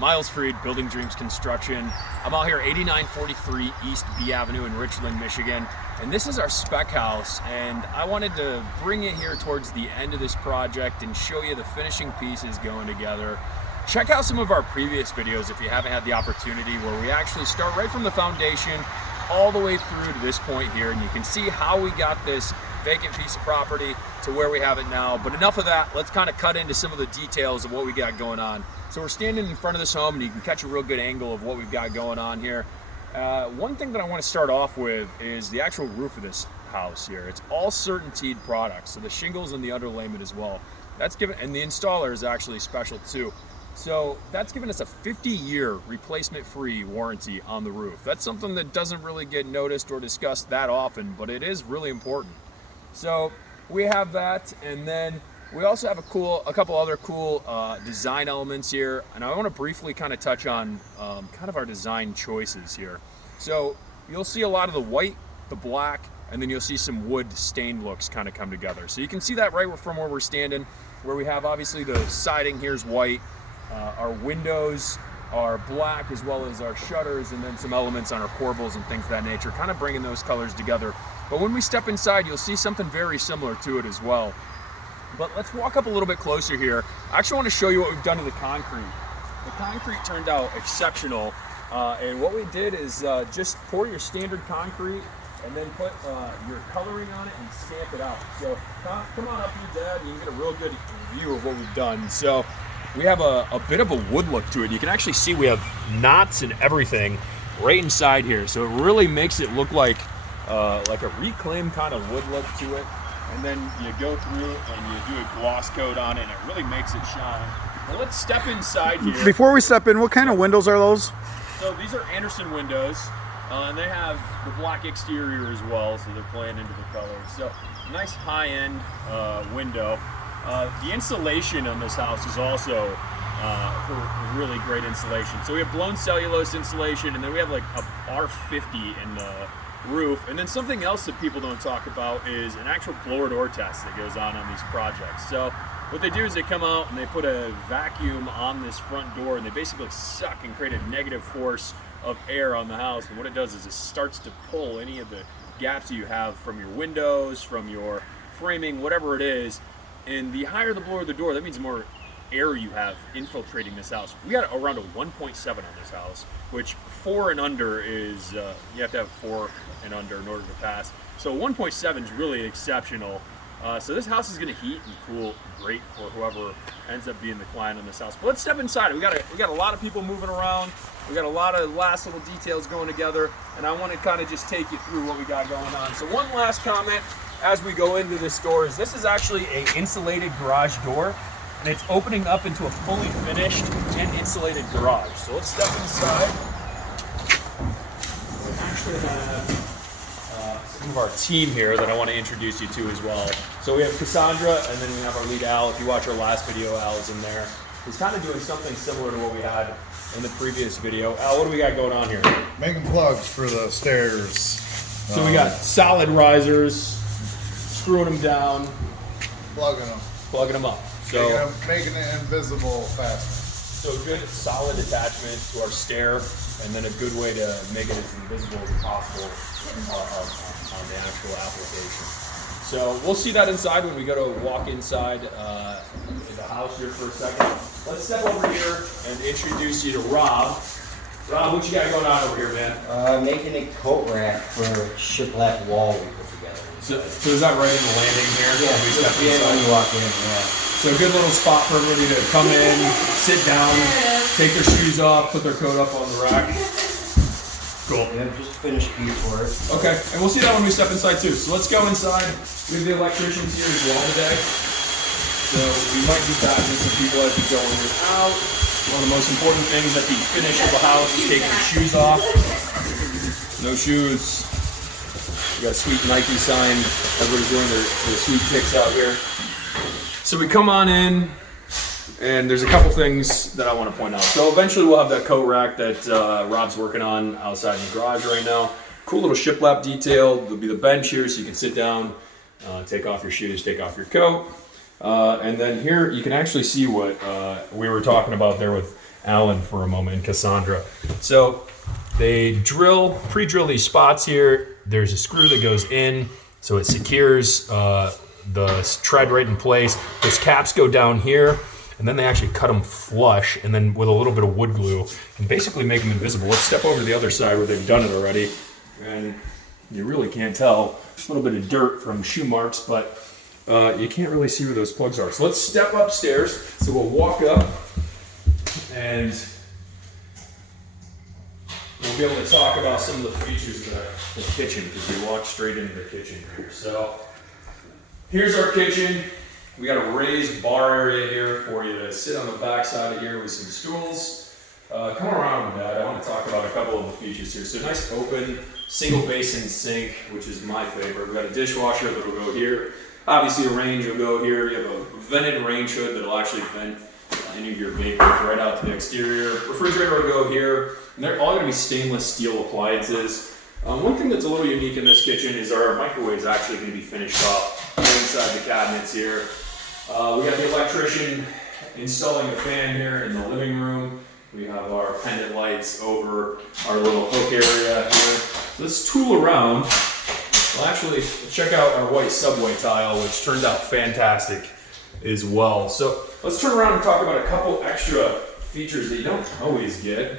Miles Freed, Building Dreams Construction. I'm out here 8943 East B Avenue in Richland, Michigan. And this is our spec house, and I wanted to bring it here towards the end of this project and show you the finishing pieces going together. Check out some of our previous videos if you haven't had the opportunity, where we actually start right from the foundation all the way through to this point here, and you can see how we got this vacant piece of property to where we have it now. But enough of that, let's kind of cut into some of the details of what we got going on. So we're standing in front of this home, and you can catch a real good angle of what we've got going on here. One thing that I want to start off with is the actual roof of this house here. It's all CertainTeed products, so the shingles and the underlayment as well. That's given, and the installer is actually special too. So that's given us a 50-year replacement-free warranty on the roof. That's something that doesn't really get noticed or discussed that often, but it is really important. So we have that, and then we also have a couple other cool design elements here, and I want to briefly kind of touch on kind of our design choices here. So you'll see a lot of the white, the black, and then you'll see some wood stained looks kind of come together. So you can see that right from where we're standing, where we have obviously the siding here's white, our windows are black, as well as our shutters, and then some elements on our corbels and things of that nature, kind of bringing those colors together. But when we step inside, you'll see something very similar to it as well. But let's walk up a little bit closer here. I actually want to show you what we've done to the concrete. The concrete turned out exceptional. And what we did is just pour your standard concrete and then put your coloring on it and stamp it out. So come on up here, Dad, and you can get a real good view of what we've done. So we have a bit of a wood look to it. You can actually see we have knots and everything right inside here. So it really makes it look like a reclaimed kind of wood look to it. And then you go through and you do a gloss coat on it, and it really makes it shine. Well, let's step inside here. Before we step in, what kind of windows are those? So these are Andersen windows, and they have the black exterior as well, so they're playing into the colors. So nice high-end window. The insulation on this house is also really great insulation. So we have blown cellulose insulation, and then we have like a R50 in the roof. And then something else that people don't talk about is an actual blower door test that goes on these projects. So what they do is they come out and they put a vacuum on this front door, and they basically suck and create a negative force of air on the house. And what it does is it starts to pull any of the gaps that you have from your windows, from your framing, whatever it is. And the higher the blower of the door, that means the more air you have infiltrating this house. We got around a 1.7 on this house, which 4 and under is, you have to have 4 and under in order to pass. So 1.7 is really exceptional. So this house is gonna heat and cool great for whoever ends up being the client on this house. But let's step inside. We got a lot of people moving around. We got a lot of last little details going together, and I wanna kind of just take you through what we got going on. So one last comment as we go into this door is this is actually an insulated garage door, and it's opening up into a fully finished and insulated garage. So let's step inside. We actually have some of our team here that I want to introduce you to as well. So we have Cassandra, and then we have our lead Al. If you watch our last video, Al is in there. He's kind of doing something similar to what we had in the previous video. Al, what do we got going on here? Making plugs for the stairs. So we got solid risers, screwing them down, Plugging them. up. So making it invisible fastening. So a good solid attachment to our stair, and then a good way to make it as invisible as possible on the actual application. So we'll see that inside when we go to walk inside the house here for a second. Let's step over here and introduce you to Rob. Rob, what you got going on over here, man? Making a coat rack for shiplap wall we put together. So is that right in the landing here? Yeah, When we step when inside? you walk in, yeah. So a good little spot for everybody to come in, sit down, take their shoes off, put their coat up on the rack. Cool. Yeah, just finished piece for it. Okay, and we'll see that when we step inside too. So let's go inside. We have the electricians here as well today. So we might be batching some people as we go in and out. One of the most important things at the finish of the house is taking your shoes off. No shoes. We got a sweet Nike sign. Everybody's wearing their sweet kicks out here. So we come on in, and there's a couple things that I want to point out. So eventually we'll have that coat rack that Rob's working on outside in the garage right now. Cool little shiplap detail. There'll be the bench here so you can sit down, take off your shoes, take off your coat. And then here you can actually see what we were talking about there with Alan for a moment and Cassandra. So they pre-drill these spots here. There's a screw that goes in, so it secures the tread right in place. Those caps go down here, and then they actually cut them flush, and then with a little bit of wood glue, and basically make them invisible. Let's step over to the other side where they've done it already, and you really can't tell. A little bit of dirt from shoe marks, but you can't really see where those plugs are. So let's step upstairs. So we'll walk up, and we'll be able to talk about some of the features of the kitchen, because we walked straight into the kitchen here. So here's our kitchen. We got a raised bar area here for you to sit on the back side of here with some stools. Come around with that. I want to talk about a couple of the features here. So nice open single basin sink, which is my favorite. We got a dishwasher that will go here. Obviously a range will go here. You have a vented range hood that will actually vent any of your vapors right out to the exterior. Refrigerator will go here. And they're all going to be stainless steel appliances. One thing that's a little unique in this kitchen is our microwave is actually going to be finished off inside the cabinets here. We got the electrician installing the fan here in the living room. We have our pendant lights over our little hook area here. So let's tool around. Well, actually, check out our white subway tile, which turned out fantastic as well. So let's turn around and talk about a couple extra features that you don't always get.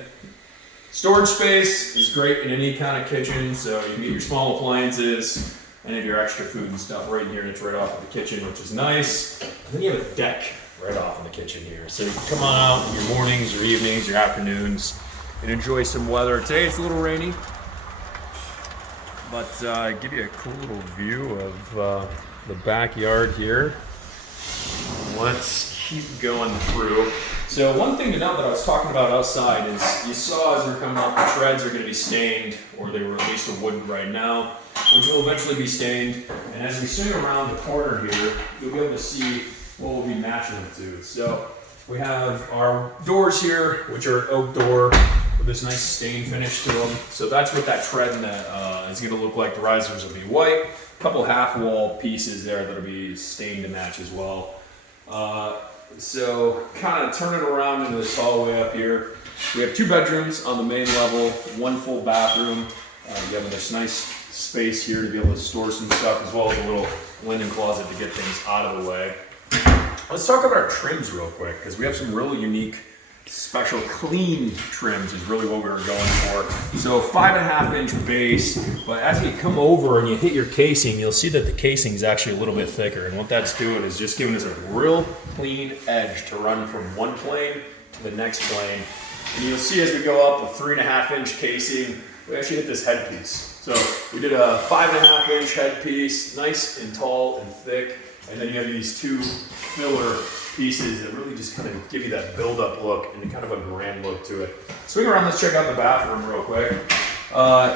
Storage space is great in any kind of kitchen, so you can get your small appliances, any of your extra food and stuff right in here, and it's right off of the kitchen, which is nice. And then you have a deck right off in the kitchen here. So you can come on out in your mornings or evenings, your afternoons, and enjoy some weather. Today it's a little rainy, but give you a cool little view of the backyard here. Let's keep going through. So one thing to note that I was talking about outside is you saw as we're coming up, the treads are going to be stained, or they were at least a wood right now, which will eventually be stained. And as we swing around the corner here, you'll be able to see what we'll be matching them to. So we have our doors here, which are an oak door with this nice stain finish to them. So that's what that tread that is going to look like. The risers will be white. A couple half wall pieces there that'll be stained to match as well. So kind of turning around into this hallway up here, we have 2 bedrooms on the main level, 1 full bathroom. You have this nice space here to be able to store some stuff, as well as a little linen closet to get things out of the way. Let's talk about our trims real quick, because we have some really unique, special, clean trims is really what we were going for. So 5.5-inch base, but as you come over and you hit your casing, you'll see that the casing is actually a little bit thicker. And what that's doing is just giving us a real clean edge to run from one plane to the next plane. And you'll see as we go up a 3.5-inch casing, we actually hit this headpiece. So we did a 5.5-inch headpiece, nice and tall and thick. And then you have these 2 filler pieces that really just kind of give you that build-up look and kind of a grand look to it. Swing around, let's check out the bathroom real quick.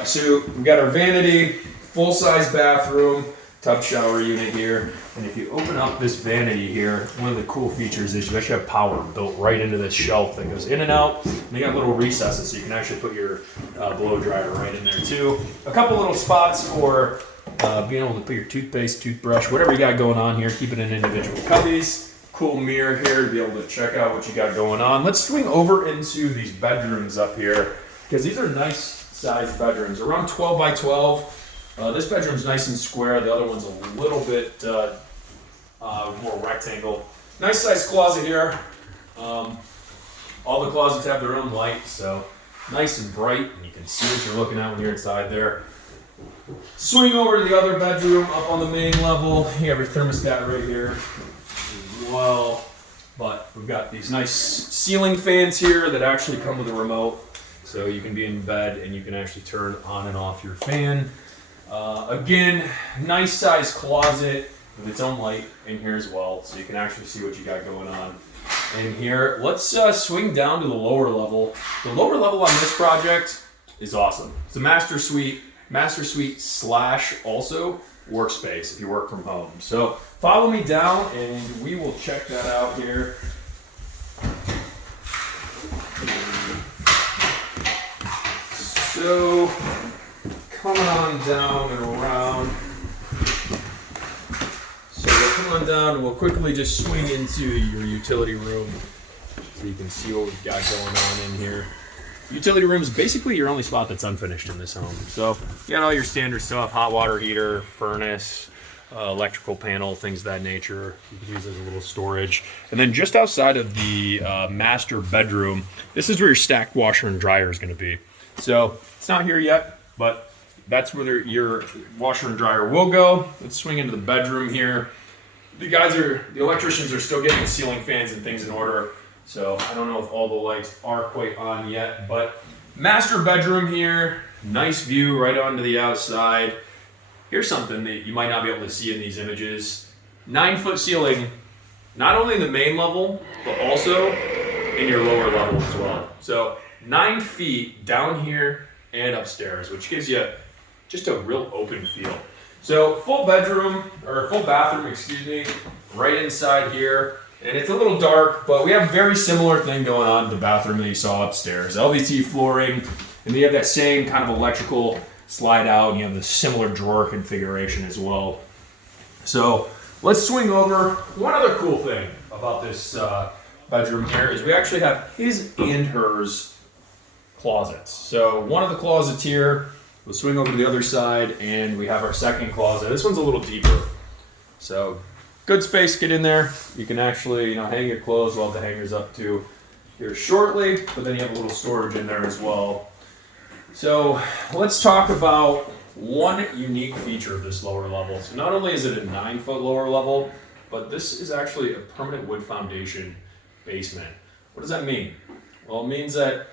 So we got our vanity, full-size bathroom, tub shower unit here. And if you open up this vanity here, one of the cool features is you actually have power built right into this shelf that goes in and out. And you got little recesses, so you can actually put your blow dryer right in there too. A couple little spots for being able to put your toothpaste, toothbrush, whatever you got going on here, keep it in individual cubbies. Cool mirror here to be able to check out what you got going on. Let's swing over into these bedrooms up here, because these are nice sized bedrooms, around 12 by 12. This bedroom's nice and square. The other one's a little bit more rectangle. Nice sized closet here. All the closets have their own light, so nice and bright, and you can see what you're looking at when you're inside there. Swing over to the other bedroom up on the main level. You have your thermostat right here as well. But we've got these nice ceiling fans here that actually come with a remote. So you can be in bed and you can actually turn on and off your fan. Again, nice sized closet with its own light in here as well. So you can actually see what you got going on in here. Let's swing down to the lower level. The lower level on this project is awesome. It's a master suite / also workspace if you work from home. So follow me down and we will check that out here. So coming on down and around. So we'll come on down and we'll quickly just swing into your utility room. so you can see what we've got going on in here. Utility room is basically your only spot that's unfinished in this home. So you got all your standard stuff: hot water heater, furnace, electrical panel, things of that nature. You can use as a little storage. And then just outside of the master bedroom, this is where your stacked washer and dryer is going to be. So it's not here yet, but that's where your washer and dryer will go. Let's swing into the bedroom here. The electricians are still getting the ceiling fans and things in order. So I don't know if all the lights are quite on yet, but master bedroom here, nice view right onto the outside. Here's something that you might not be able to see in these images. 9-foot ceiling, not only in the main level, but also in your lower level as well. So 9 feet down here and upstairs, which gives you just a real open feel. So full bathroom, right inside here. And it's a little dark, but we have a very similar thing going on in the bathroom that you saw upstairs. LVT flooring, and you have that same kind of electrical slide out, and you have the similar drawer configuration as well. So let's swing over. One other cool thing about this bedroom here is we actually have his and hers closets. So one of the closets here, we'll swing over to the other side, and we have our second closet. This one's a little deeper. So good space, get in there. You can actually, hang your clothes. We'll have the hangers up to here shortly, but then you have a little storage in there as well. So let's talk about one unique feature of this lower level. So not only is it a 9-foot lower level, but this is actually a permanent wood foundation basement. What does that mean? Well, it means that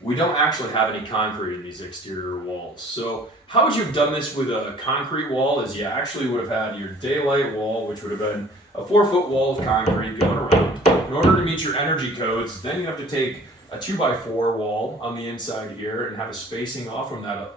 we don't actually have any concrete in these exterior walls. So how would you have done this with a concrete wall? Is you actually would have had your daylight wall, which would have been a 4-foot wall of concrete going around. In order to meet your energy codes, then you have to take a 2x4 wall on the inside here and have a spacing off from that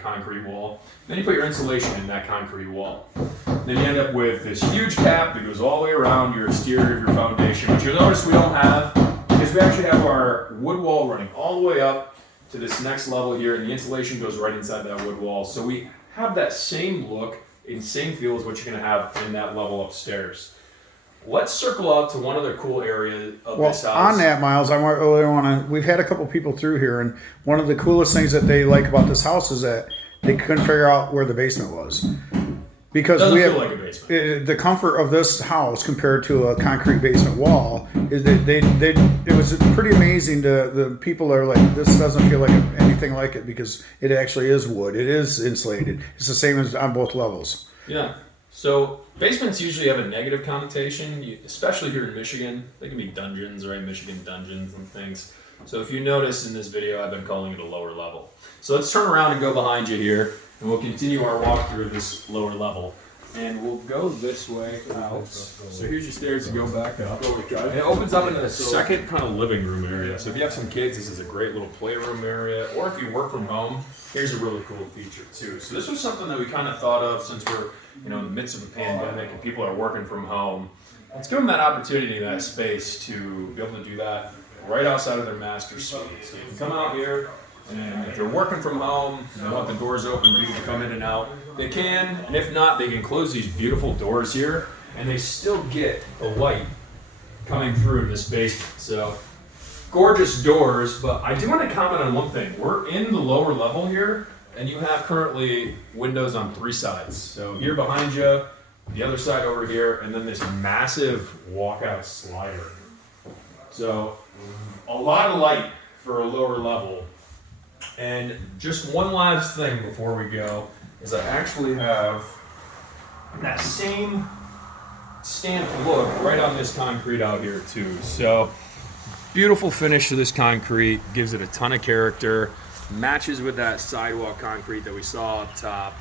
concrete wall. Then you put your insulation in that concrete wall. Then you end up with this huge cap that goes all the way around your exterior of your foundation, which you'll notice we don't have, because we actually have our wood wall running all the way up to this next level here, and the insulation goes right inside that wood wall. So we have that same look and same feel as what you're going to have in that level upstairs. Let's circle out to one other cool area of this house. On that, Miles, I really want to. We've had a couple people through here, and one of the coolest things that they like about this house is that they couldn't figure out where the basement was. Because Doesn't we feel have like a basement. the comfort of this house compared to a concrete basement wall is that it was pretty amazing. The people are like, this doesn't feel like anything like it because it actually is wood. It is insulated. It's the same as on both levels. Yeah. So basements usually have a negative connotation, especially here in Michigan. They can be dungeons, right? Michigan dungeons and things. So if you notice in this video, I've been calling it a lower level. So let's turn around and go behind you here, and we'll continue our walk through this lower level. And we'll go this way out. So here's your stairs to go back up. And it opens up into the second kind of living room area. So if you have some kids, this is a great little playroom area. Or if you work from home, here's a really cool feature too. So this was something that we kind of thought of since we're in the midst of a pandemic and people are working from home. Let's give them that opportunity, that space to be able to do that right outside of their master suite. So you can come out here, and if they're working from home, they want the doors open, people can come in and out. They can, and if not, they can close these beautiful doors here, and they still get the light coming through in this basement. So, gorgeous doors, but I do want to comment on one thing. We're in the lower level here, and you have currently windows on 3 sides. So here behind you, the other side over here, and then this massive walkout slider. So, a lot of light for a lower level. And just one last thing before we go is I actually have that same stamped look right on this concrete out here too. So beautiful finish to this concrete, gives it a ton of character, matches with that sidewalk concrete that we saw up top.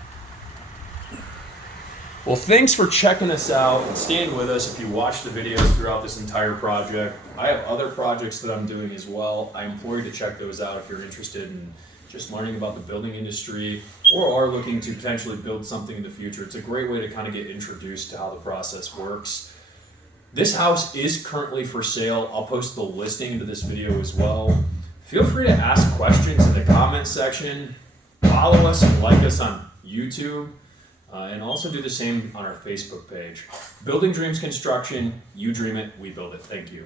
Well, thanks for checking us out and staying with us if you watched the videos throughout this entire project. I have other projects that I'm doing as well. I implore you to check those out if you're interested in just learning about the building industry or are looking to potentially build something in the future. It's a great way to kind of get introduced to how the process works. This house is currently for sale. I'll post the listing into this video as well. Feel free to ask questions in the comment section. Follow us and like us on YouTube. And also do the same on our Facebook page. Building Dreams Construction, you dream it, we build it. Thank you.